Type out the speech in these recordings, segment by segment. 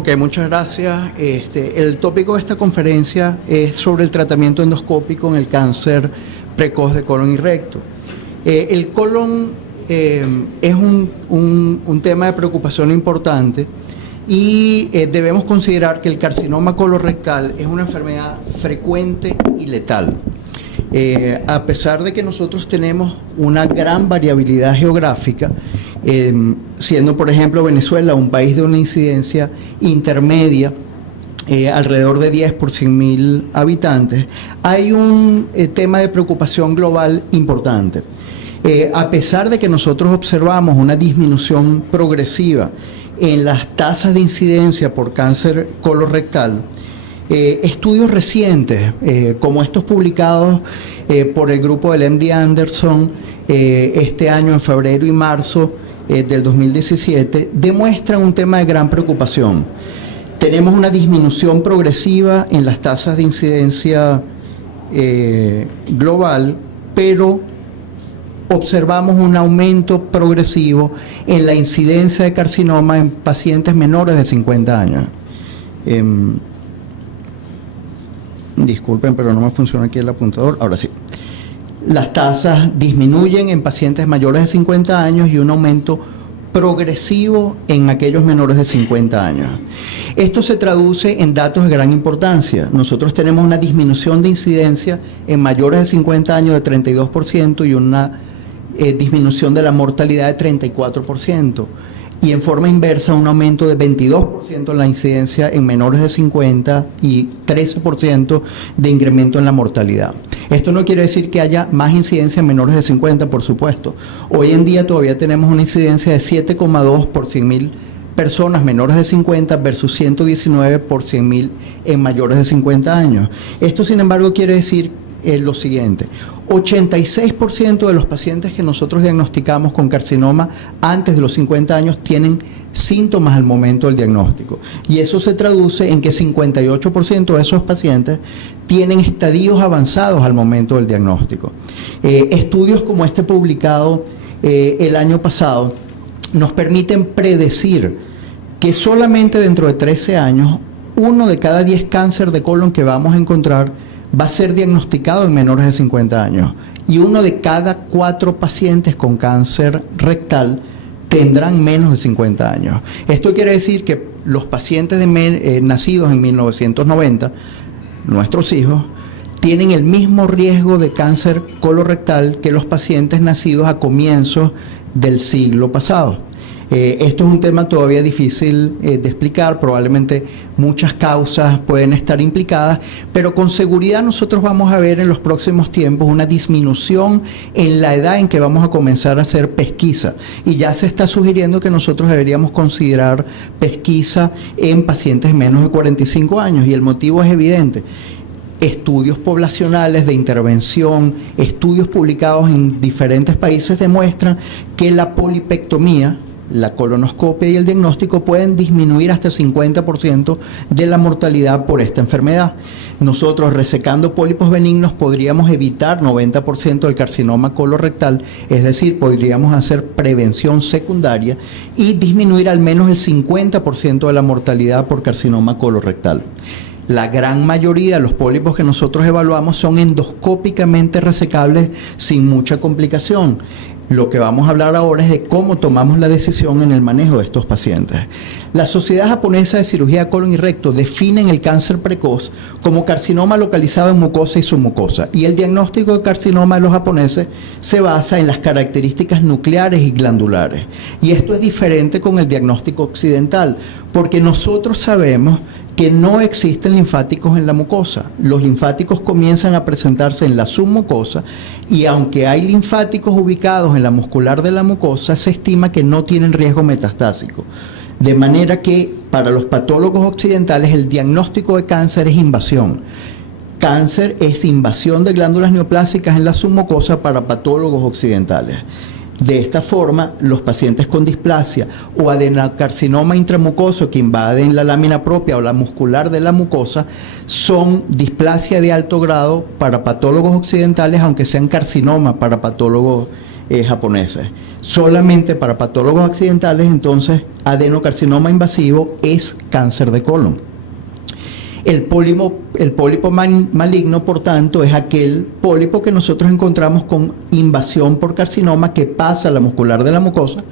Ok, muchas gracias. El tópico de esta conferencia es sobre el tratamiento endoscópico en el cáncer precoz de colon y recto. El colon es un tema de preocupación importante y debemos considerar que el carcinoma colorectal es una enfermedad frecuente y letal. A pesar de que nosotros tenemos una gran variabilidad geográfica, siendo por ejemplo Venezuela un país de una incidencia intermedia, alrededor de 10 por 100.000 habitantes, hay un tema de preocupación global importante. A pesar de que nosotros observamos una disminución progresiva en las tasas de incidencia por cáncer colorectal, estudios recientes, como estos publicados por el grupo del MD Anderson este año en febrero y marzo del 2017, demuestran un tema de gran preocupación. Tenemos una disminución progresiva en las tasas de incidencia global, pero observamos un aumento progresivo en la incidencia de carcinoma en pacientes menores de 50 años. Disculpen, pero no me funciona aquí el apuntador. Ahora sí. Las tasas disminuyen en pacientes mayores de 50 años y un aumento progresivo en aquellos menores de 50 años. Esto se traduce en datos de gran importancia. Nosotros tenemos una disminución de incidencia en mayores de 50 años de 32% y una disminución de la mortalidad de 34%. Y en forma inversa un aumento de 22% en la incidencia en menores de 50 y 13% de incremento en la mortalidad. Esto no quiere decir que haya más incidencia en menores de 50, por supuesto. Hoy en día todavía tenemos una incidencia de 7,2 por 100.000 personas menores de 50 versus 119 por 100.000 en mayores de 50 años. Esto, sin embargo, quiere decir lo siguiente: 86% de los pacientes que nosotros diagnosticamos con carcinoma antes de los 50 años tienen síntomas al momento del diagnóstico, y eso se traduce en que 58% de esos pacientes tienen estadios avanzados al momento del diagnóstico. Estudios como este publicado el año pasado nos permiten predecir que solamente dentro de 13 años 1 de cada 10 cáncer de colon que vamos a encontrar va a ser diagnosticado en menores de 50 años, y 1 de cada 4 pacientes con cáncer rectal tendrán menos de 50 años. Esto quiere decir que los pacientes nacidos en 1990, nuestros hijos, tienen el mismo riesgo de cáncer colorectal que los pacientes nacidos a comienzos del siglo pasado. Esto es un tema todavía difícil de explicar, probablemente muchas causas pueden estar implicadas, pero con seguridad nosotros vamos a ver en los próximos tiempos una disminución en la edad en que vamos a comenzar a hacer pesquisa, y ya se está sugiriendo que nosotros deberíamos considerar pesquisa en pacientes menos de 45 años, y el motivo es evidente. Estudios poblacionales de intervención, estudios publicados en diferentes países demuestran que la polipectomía, la colonoscopia y el diagnóstico pueden disminuir hasta 50% de la mortalidad por esta enfermedad. Nosotros, resecando pólipos benignos, podríamos evitar 90% del carcinoma colorectal, es decir, podríamos hacer prevención secundaria y disminuir al menos el 50% de la mortalidad por carcinoma colorectal. La gran mayoría de los pólipos que nosotros evaluamos son endoscópicamente resecables sin mucha complicación. Lo que vamos a hablar ahora es de cómo tomamos la decisión en el manejo de estos pacientes. La Sociedad Japonesa de Cirugía de Colon y Recto define el cáncer precoz como carcinoma localizado en mucosa y submucosa, y el diagnóstico de carcinoma de los japoneses se basa en las características nucleares y glandulares. Y esto es diferente con el diagnóstico occidental, porque nosotros sabemos que no existen linfáticos en la mucosa. Los linfáticos comienzan a presentarse en la submucosa, y aunque hay linfáticos ubicados en la muscular de la mucosa, se estima que no tienen riesgo metastásico. De manera que para los patólogos occidentales el diagnóstico de cáncer es invasión. Cáncer es invasión de glándulas neoplásicas en la submucosa para patólogos occidentales. De esta forma, los pacientes con displasia o adenocarcinoma intramucoso que invaden la lámina propia o la muscular de la mucosa son displasia de alto grado para patólogos occidentales, aunque sean carcinoma para patólogos japoneses. Solamente para patólogos accidentales, entonces, adenocarcinoma invasivo es cáncer de colon. El pólipo maligno, por tanto, es aquel pólipo que nosotros encontramos con invasión por carcinoma que pasa a la muscular de la mucosa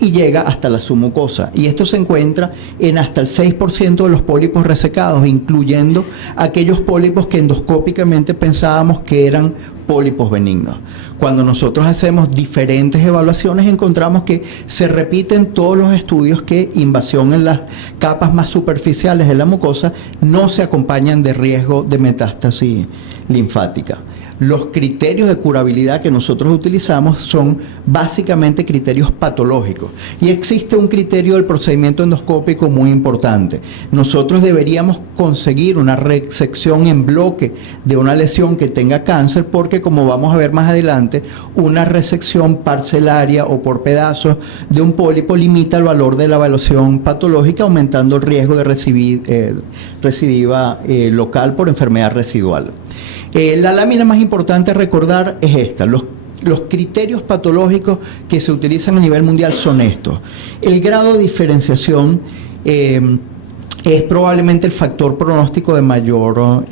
y llega hasta la submucosa. Y esto se encuentra en hasta el 6% de los pólipos resecados, incluyendo aquellos pólipos que endoscópicamente pensábamos que eran pólipos benignos. Cuando nosotros hacemos diferentes evaluaciones, encontramos que se repiten todos los estudios que invasión en las capas más superficiales de la mucosa no se acompañan de riesgo de metástasis linfática. Los criterios de curabilidad que nosotros utilizamos son básicamente criterios patológicos y existe un criterio del procedimiento endoscópico muy importante. Nosotros deberíamos conseguir una resección en bloque de una lesión que tenga cáncer porque, como vamos a ver más adelante, una resección parcelaria o por pedazos de un pólipo limita el valor de la evaluación patológica, aumentando el riesgo de recidiva local por enfermedad residual. La lámina más importante a recordar es esta. Los criterios patológicos que se utilizan a nivel mundial son estos. El grado de diferenciación es probablemente el factor pronóstico de mayor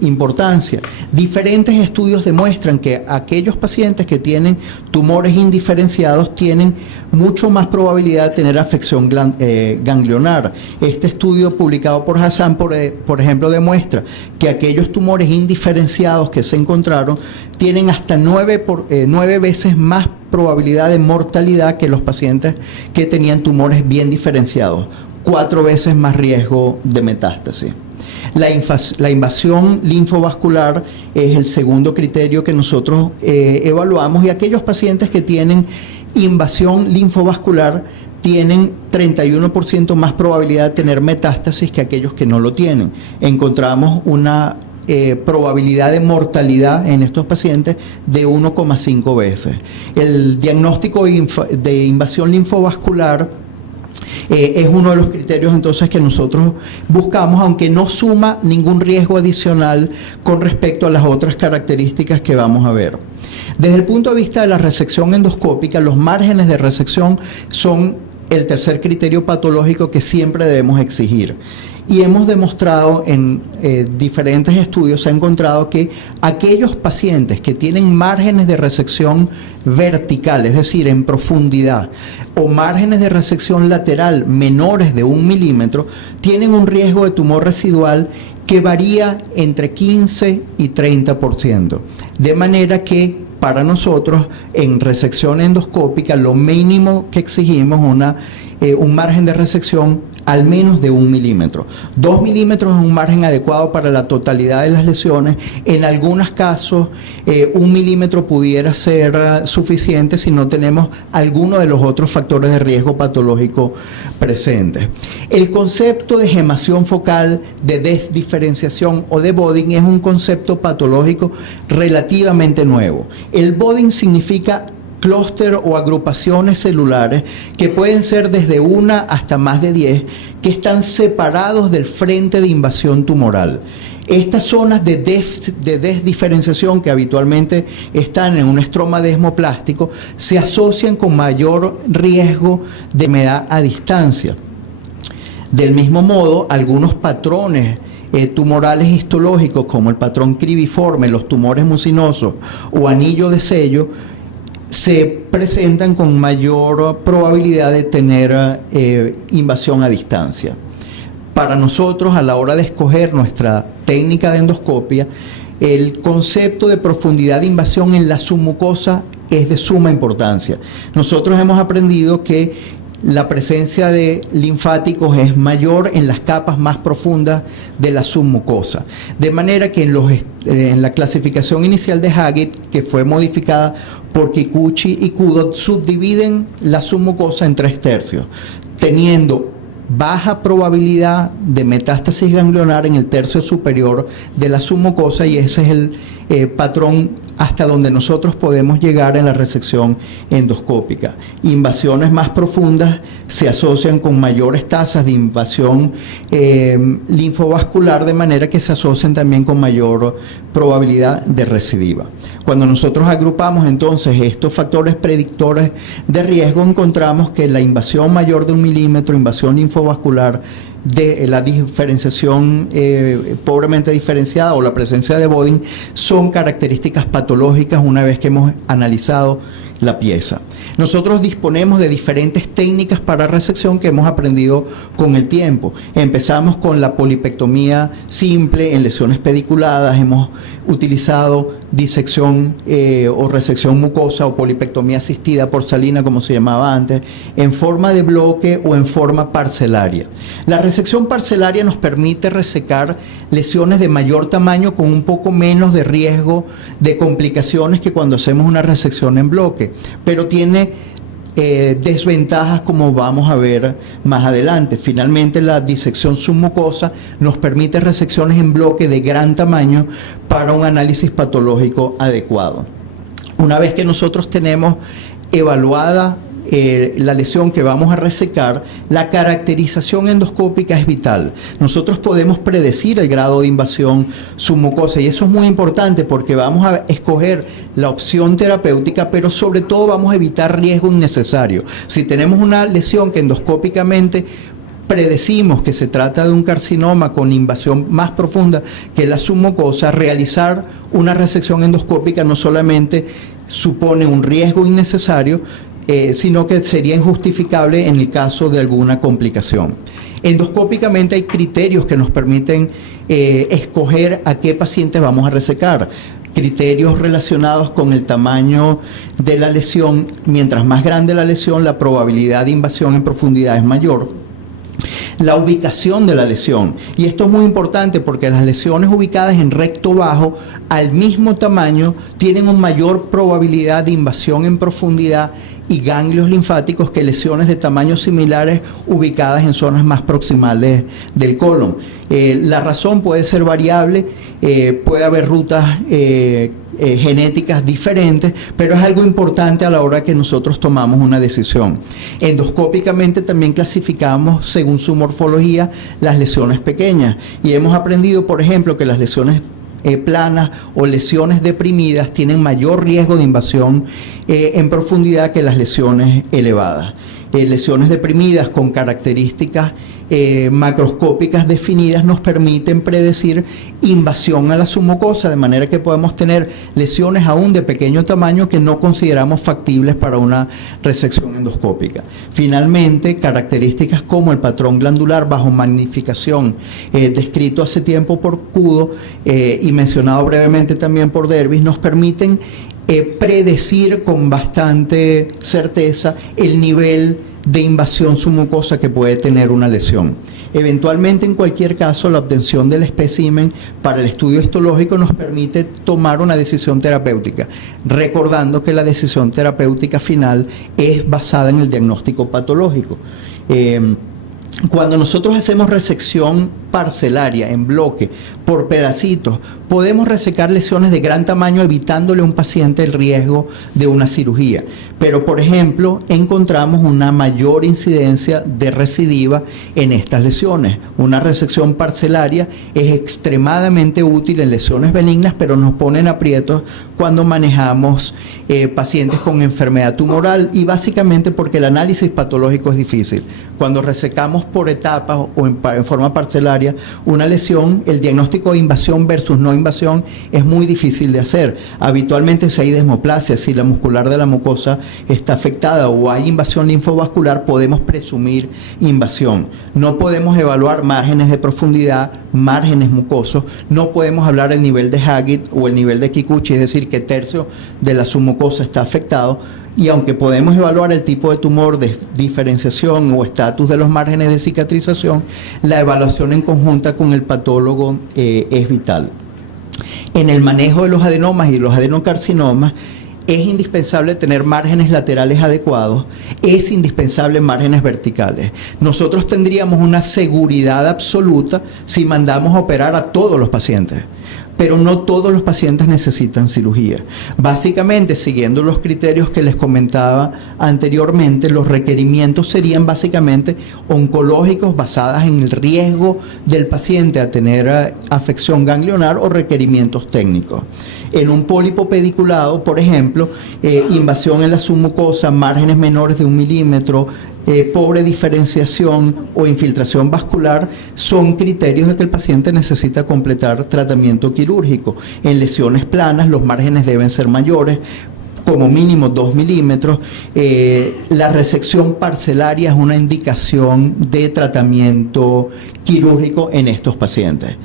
importancia. Diferentes estudios demuestran que aquellos pacientes que tienen tumores indiferenciados tienen mucho más probabilidad de tener afección ganglionar. Este estudio publicado por Hassan, por ejemplo, demuestra que aquellos tumores indiferenciados que se encontraron tienen hasta 9 veces más probabilidad de mortalidad que los pacientes que tenían tumores bien diferenciados. 4 veces más riesgo de metástasis. La invasión linfovascular es el segundo criterio que nosotros evaluamos, y aquellos pacientes que tienen invasión linfovascular tienen 31% más probabilidad de tener metástasis que aquellos que no lo tienen. Encontramos una probabilidad de mortalidad en estos pacientes de 1,5 veces. El diagnóstico de invasión linfovascular es uno de los criterios entonces que nosotros buscamos, aunque no suma ningún riesgo adicional con respecto a las otras características que vamos a ver. Desde el punto de vista de la resección endoscópica, los márgenes de resección son el tercer criterio patológico que siempre debemos exigir. Y hemos demostrado en diferentes estudios, se ha encontrado que aquellos pacientes que tienen márgenes de resección vertical, es decir, en profundidad, o márgenes de resección lateral menores de 1 milímetro, tienen un riesgo de tumor residual que varía entre 15 y 30%. De manera que para nosotros en resección endoscópica lo mínimo que exigimos es un margen de resección al menos de 1 milímetro. 2 milímetros es un margen adecuado para la totalidad de las lesiones. En algunos casos, 1 milímetro pudiera ser suficiente si no tenemos alguno de los otros factores de riesgo patológico presentes. El concepto de gemación focal, de desdiferenciación o de budding es un concepto patológico relativamente nuevo. El budding significa clúster o agrupaciones celulares que pueden ser desde 1 hasta más de 10 que están separados del frente de invasión tumoral. Estas zonas de desdiferenciación que habitualmente están en un estroma desmoplástico se asocian con mayor riesgo de enfermedad a distancia. Del mismo modo, algunos patrones tumorales histológicos como el patrón cribiforme, los tumores mucinosos o anillo de sello se presentan con mayor probabilidad de tener invasión a distancia. Para nosotros, a la hora de escoger nuestra técnica de endoscopia, el concepto de profundidad de invasión en la submucosa es de suma importancia. Nosotros hemos aprendido que la presencia de linfáticos es mayor en las capas más profundas de la submucosa. De manera que en la clasificación inicial de Haggett, que fue modificada por Kikuchi y Kudo, subdividen la submucosa en 3 tercios, teniendo baja probabilidad de metástasis ganglionar en el tercio superior de la submucosa, y ese es patrón hasta donde nosotros podemos llegar en la resección endoscópica. Invasiones más profundas se asocian con mayores tasas de invasión linfovascular, de manera que se asocian también con mayor probabilidad de recidiva. Cuando nosotros agrupamos entonces estos factores predictores de riesgo, encontramos que la invasión mayor de 1 milímetro, invasión linfovascular, de la diferenciación pobremente diferenciada o la presencia de Bodin son características patológicas una vez que hemos analizado la pieza. Nosotros disponemos de diferentes técnicas para resección que hemos aprendido con el tiempo. Empezamos con la polipectomía simple en lesiones pediculadas, hemos utilizado disección o resección mucosa o polipectomía asistida porcalina, como se llamaba antes, en forma de bloque o en forma parcelaria. La resección parcelaria nos permite resecar lesiones de mayor tamaño con un poco menos de riesgo de complicaciones que cuando hacemos una resección en bloque, pero tiene desventajas, como vamos a ver más adelante. Finalmente, la disección submucosa nos permite resecciones en bloque de gran tamaño para un análisis patológico adecuado. Una vez que nosotros tenemos evaluada la lesión que vamos a resecar, la caracterización endoscópica es vital. Nosotros podemos predecir el grado de invasión submucosa y eso es muy importante porque vamos a escoger la opción terapéutica, pero sobre todo vamos a evitar riesgo innecesario. Si tenemos una lesión que endoscópicamente predecimos que se trata de un carcinoma con invasión más profunda que la submucosa, realizar una resección endoscópica no solamente supone un riesgo innecesario, sino que sería injustificable en el caso de alguna complicación. Endoscópicamente hay criterios que nos permiten escoger a qué pacientes vamos a resecar. Criterios relacionados con el tamaño de la lesión. Mientras más grande la lesión, la probabilidad de invasión en profundidad es mayor. La ubicación de la lesión, y esto es muy importante porque las lesiones ubicadas en recto bajo al mismo tamaño tienen una mayor probabilidad de invasión en profundidad y ganglios linfáticos que lesiones de tamaños similares ubicadas en zonas más proximales del colon. La razón puede ser variable, puede haber rutas genéticas diferentes, pero es algo importante a la hora que nosotros tomamos una decisión. Endoscópicamente también clasificamos según su morfología las lesiones pequeñas y hemos aprendido, por ejemplo, que las lesiones planas o lesiones deprimidas tienen mayor riesgo de invasión en profundidad que las lesiones elevadas. Lesiones deprimidas con características macroscópicas definidas nos permiten predecir invasión a la submucosa, de manera que podemos tener lesiones aún de pequeño tamaño que no consideramos factibles para una resección endoscópica. Finalmente, características como el patrón glandular bajo magnificación, descrito hace tiempo por Kudo y mencionado brevemente también por Dervis, nos permiten predecir con bastante certeza el nivel de invasión submucosa que puede tener una lesión. Eventualmente, en cualquier caso, la obtención del espécimen para el estudio histológico nos permite tomar una decisión terapéutica, recordando que la decisión terapéutica final es basada en el diagnóstico patológico. Cuando nosotros hacemos resección parcelaria en bloque por pedacitos, podemos resecar lesiones de gran tamaño evitándole a un paciente el riesgo de una cirugía. Pero, por ejemplo, encontramos una mayor incidencia de recidiva en estas lesiones. Una resección parcelaria es extremadamente útil en lesiones benignas, pero nos pone en aprietos cuando manejamos pacientes con enfermedad tumoral y básicamente porque el análisis patológico es difícil. Cuando resecamos por etapas o en forma parcelaria una lesión, el diagnóstico de invasión versus no invasión es muy difícil de hacer. Habitualmente, si hay desmoplasia, si la muscular de la mucosa está afectada o hay invasión linfovascular, podemos presumir invasión. No podemos evaluar márgenes de profundidad, márgenes mucosos, no podemos hablar el nivel de Haggett o el nivel de Kikuchi, es decir, que tercio de la submucosa está afectado. Y aunque podemos evaluar el tipo de tumor, de diferenciación o estatus de los márgenes de cicatrización, la evaluación en conjunta con el patólogo es vital. En el manejo de los adenomas y los adenocarcinomas, es indispensable tener márgenes laterales adecuados, es indispensable márgenes verticales. Nosotros tendríamos una seguridad absoluta si mandamos a operar a todos los pacientes, pero no todos los pacientes necesitan cirugía. Básicamente, siguiendo los criterios que les comentaba anteriormente, los requerimientos serían básicamente oncológicos basados en el riesgo del paciente a tener afección ganglionar o requerimientos técnicos. En un pólipo pediculado, por ejemplo, invasión en la submucosa, márgenes menores de 1 milímetro, pobre diferenciación o infiltración vascular son criterios de que el paciente necesita completar tratamiento quirúrgico. En lesiones planas los márgenes deben ser mayores, como mínimo 2 milímetros. La resección parcelaria es una indicación de tratamiento quirúrgico en estos pacientes.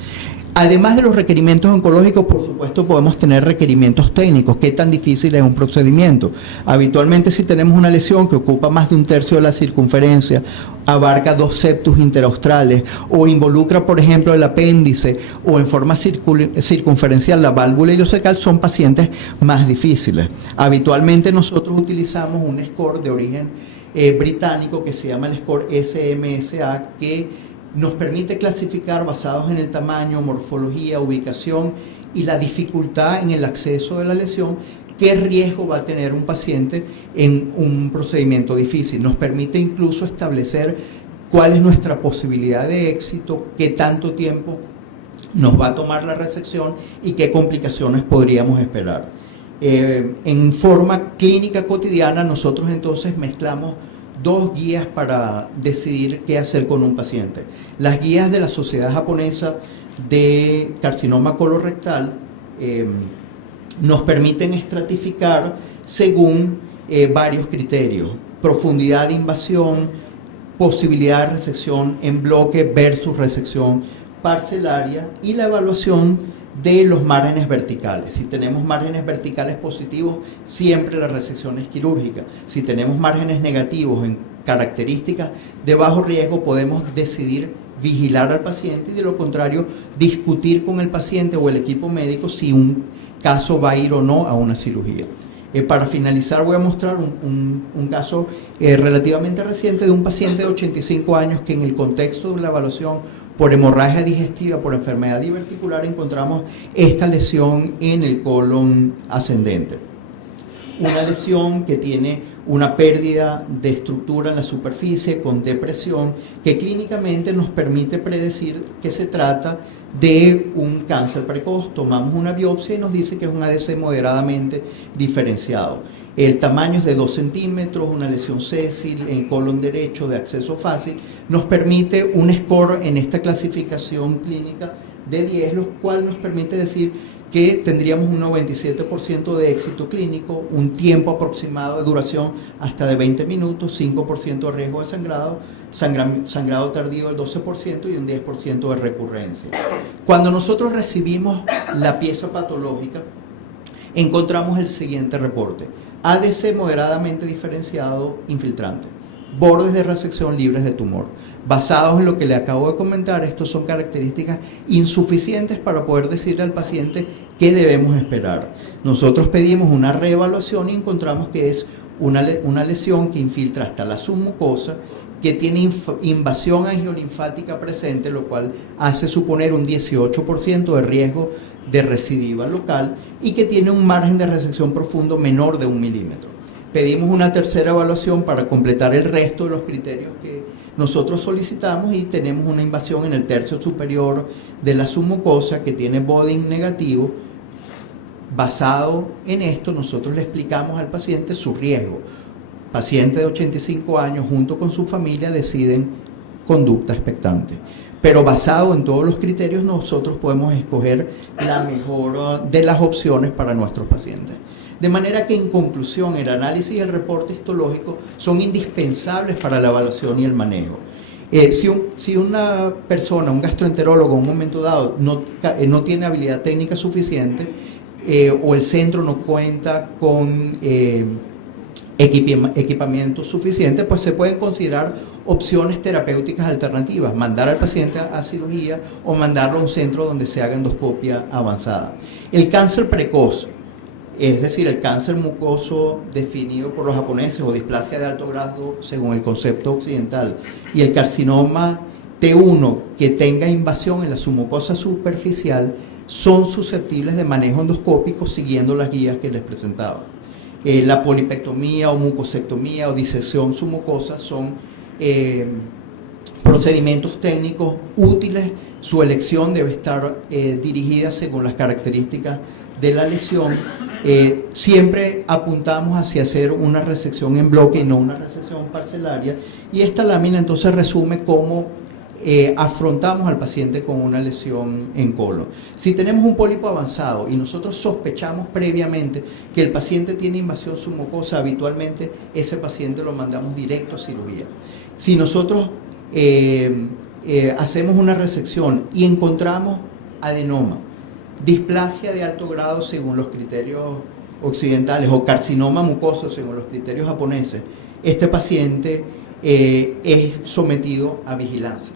Además de los requerimientos oncológicos, por supuesto, podemos tener requerimientos técnicos. ¿Qué tan difícil es un procedimiento? Habitualmente, si tenemos una lesión que ocupa más de 1/3 de la circunferencia, abarca 2 septus interaustrales o involucra, por ejemplo, el apéndice o en forma circunferencial la válvula ileocecal, son pacientes más difíciles. Habitualmente nosotros utilizamos un score de origen británico que se llama el score SMSA, que nos permite clasificar basados en el tamaño, morfología, ubicación y la dificultad en el acceso de la lesión, qué riesgo va a tener un paciente en un procedimiento difícil. Nos permite incluso establecer cuál es nuestra posibilidad de éxito, qué tanto tiempo nos va a tomar la resección y qué complicaciones podríamos esperar. En forma clínica cotidiana, nosotros entonces mezclamos 2 guías para decidir qué hacer con un paciente. Las guías de la Sociedad Japonesa de Carcinoma Colorectal nos permiten estratificar según varios criterios: profundidad de invasión, posibilidad de resección en bloque versus resección parcelaria, y la evaluación de los márgenes verticales. Si tenemos márgenes verticales positivos, siempre la resección es quirúrgica. Si tenemos márgenes negativos en características de bajo riesgo, podemos decidir vigilar al paciente y, de lo contrario, discutir con el paciente o el equipo médico si un caso va a ir o no a una cirugía. Para finalizar, voy a mostrar un caso relativamente reciente de un paciente de 85 años que, en el contexto de la evaluación por hemorragia digestiva, por enfermedad diverticular, encontramos esta lesión en el colon ascendente. Una lesión que tiene una pérdida de estructura en la superficie con depresión, que clínicamente nos permite predecir que se trata de un cáncer precoz. Tomamos una biopsia y nos dice que es un ADC moderadamente diferenciado. El tamaño es de 2 centímetros, una lesión sésil en colon derecho de acceso fácil. Nos permite un score en esta clasificación clínica de 10, lo cual nos permite decir que tendríamos un 97% de éxito clínico, un tiempo aproximado de duración hasta de 20 minutos, 5% de riesgo de sangrado tardío del 12% y un 10% de recurrencia. Cuando nosotros recibimos la pieza patológica, encontramos el siguiente reporte: ADC moderadamente diferenciado infiltrante, bordes de resección libres de tumor. Basados en lo que le acabo de comentar, estos son características insuficientes para poder decirle al paciente qué debemos esperar. Nosotros pedimos una reevaluación y encontramos que es una lesión que infiltra hasta la submucosa, que tiene invasión angiolinfática presente, lo cual hace suponer un 18% de riesgo de recidiva local, y que tiene un margen de resección profundo menor de 1 milímetro. Pedimos una tercera evaluación para completar el resto de los criterios que nosotros solicitamos, y tenemos una invasión en el tercio superior de la submucosa que tiene Bodin negativo. Basado en esto, nosotros le explicamos al paciente su riesgo. Paciente de 85 años junto con su familia deciden conducta expectante. Pero basado en todos los criterios, nosotros podemos escoger la mejor de las opciones para nuestros pacientes. De manera que, en conclusión, el análisis y el reporte histológico son indispensables para la evaluación y el manejo. Si una persona, un gastroenterólogo, en un momento dado no tiene habilidad técnica suficiente, o el centro no cuenta con equipamiento suficiente, pues se pueden considerar opciones terapéuticas alternativas: mandar al paciente a cirugía o mandarlo a un centro donde se haga endoscopia avanzada. El cáncer precoz, es decir, el cáncer mucoso definido por los japoneses, o displasia de alto grado según el concepto occidental, y el carcinoma T1 que tenga invasión en la submucosa superficial, son susceptibles de manejo endoscópico siguiendo las guías que les presentaba. La polipectomía o mucosectomía o disección submucosa son procedimientos técnicos útiles. Su elección debe estar dirigida según las características de la lesión. Siempre apuntamos hacia hacer una resección en bloque y no una resección parcelaria, y esta lámina entonces resume cómo afrontamos al paciente con una lesión en colon. Si tenemos un pólipo avanzado y nosotros sospechamos previamente que el paciente tiene invasión submucosa, habitualmente ese paciente lo mandamos directo a cirugía. Si nosotros hacemos una resección y encontramos adenoma, displasia de alto grado según los criterios occidentales o carcinoma mucoso según los criterios japoneses, este paciente es sometido a vigilancia.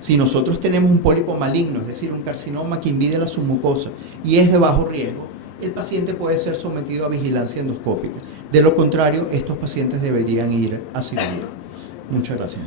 Si nosotros tenemos un pólipo maligno, es decir, un carcinoma que invade la submucosa y es de bajo riesgo, el paciente puede ser sometido a vigilancia endoscópica. De lo contrario, estos pacientes deberían ir a cirugía. Muchas gracias.